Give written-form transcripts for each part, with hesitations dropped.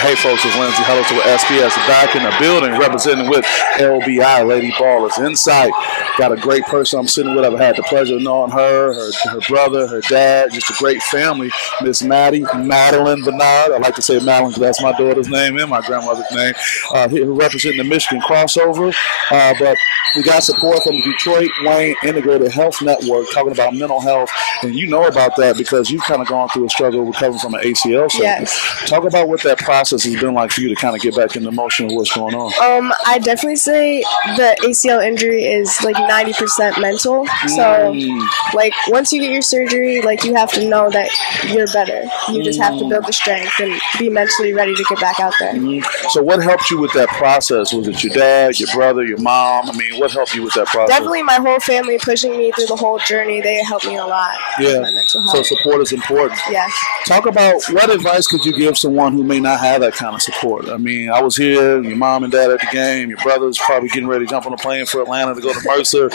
Hey folks, it's Lindsay Huddleston with SPS back in the building, representing with LBI. Lady Ball is in sight. Got a great person I'm sitting with. I've had the pleasure of knowing her brother, her dad, just a great family. Miss Maddy Benard. I like to say Madeline because that's my daughter's name and my grandmother's name. Here representing the Michigan crossover. But we got support from the DWIHN Integrated Health Network talking about mental health. And you know about that because you've kind of gone through a struggle recovering from an ACL surgery. Yes. Talk about what that process has been like for you to kind of get back in the motion of what's going on. I definitely say the ACL injury is like 90% mental. So, like, once you get your surgery, like, you have to know that you're better. You just have to build the strength and be mentally ready to get back out there. So what helped you with that process? Was it your dad, your brother, your mom? I mean, what helped you with that process? Definitely my whole family pushing me through the whole journey. They helped me a lot. Yeah. My mental health. So support is important. Yes. Talk about what advice could you give someone who may not have that kind of support? I mean, I was here, your mom and dad at the game, your brother's probably getting ready to jump on a plane for Atlanta to go to Mercer.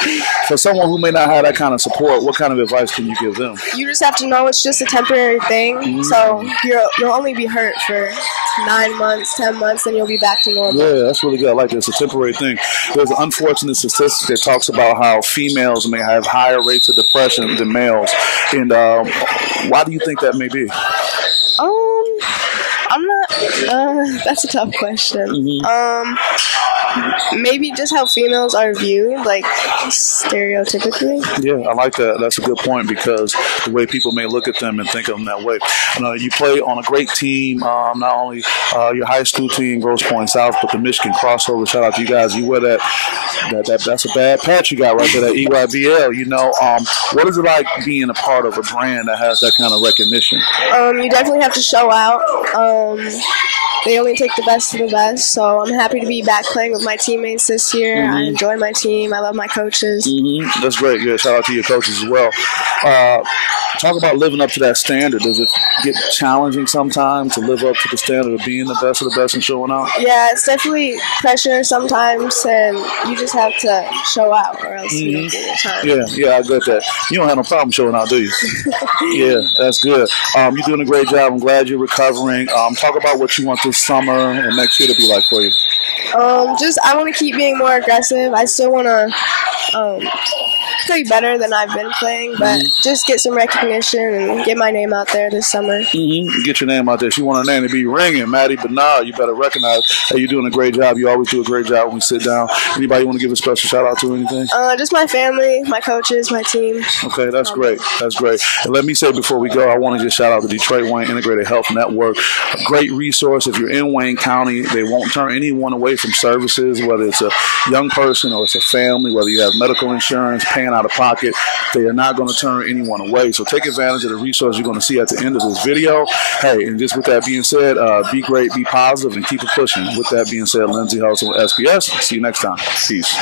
For someone who may not have that kind of support, what kind of advice can you give them? You just have to know it's just a temporary thing. So you'll only be hurt for 9 months, 10 months, then you'll be back to normal. Yeah, that's really good. I like it. It's a temporary thing. There's an unfortunate statistic that talks about how females may have higher rates of depression than males. And why do you think that may be? I'm not, that's a tough question. Maybe just how females are viewed, like, stereotypically. Yeah, I like that. That's a good point because the way people may look at them and think of them that way. You play on a great team, not only your high school team, Grosse Pointe South, but the Michigan crossover. Shout out to you guys. You wear that's a bad patch you got right there, that EYBL. What is it like being a part of a brand that has that kind of recognition? You definitely have to show out. They only take the best of the best, so I'm happy to be back playing with my teammates this year. I enjoy my team. I love my coaches. That's great. Yeah, shout out to your coaches as well. Talk about living up to that standard. Does it get challenging sometimes to live up to the standard of being the best of the best and showing out? Yeah, it's definitely pressure sometimes, and you just have to show out or else you don't get your time. Yeah, I get that. You don't have no problem showing out, do you? Yeah, that's good. You're doing a great job. I'm glad you're recovering. Talk about what you want this summer and next year to be like for you. I want to keep being more aggressive. I still want to play better than I've been playing, but just get some recognition and get my name out there this summer. Get your name out there. If you want her name to be ringing, Maddy Benard, you better recognize, hey, you're doing a great job. You always do a great job when we sit down. Anybody want to give a special shout out to or anything? Just my family, my coaches, my team. Okay, that's great. That's great. And let me say before we go, I want to just shout out the DWIHN Integrated Health Network. A great resource. If you're in Wayne County, they won't turn anyone away from services, whether it's a young person or it's a family, whether you have medical insurance, paying out of pocket. They are not going to turn anyone away. So take advantage of the resource you're going to see at the end of this video. Hey, and just with that being said, be great, be positive, and keep it pushing. With that being said, Lindsay Huddleston with SPS. See you next time. Peace.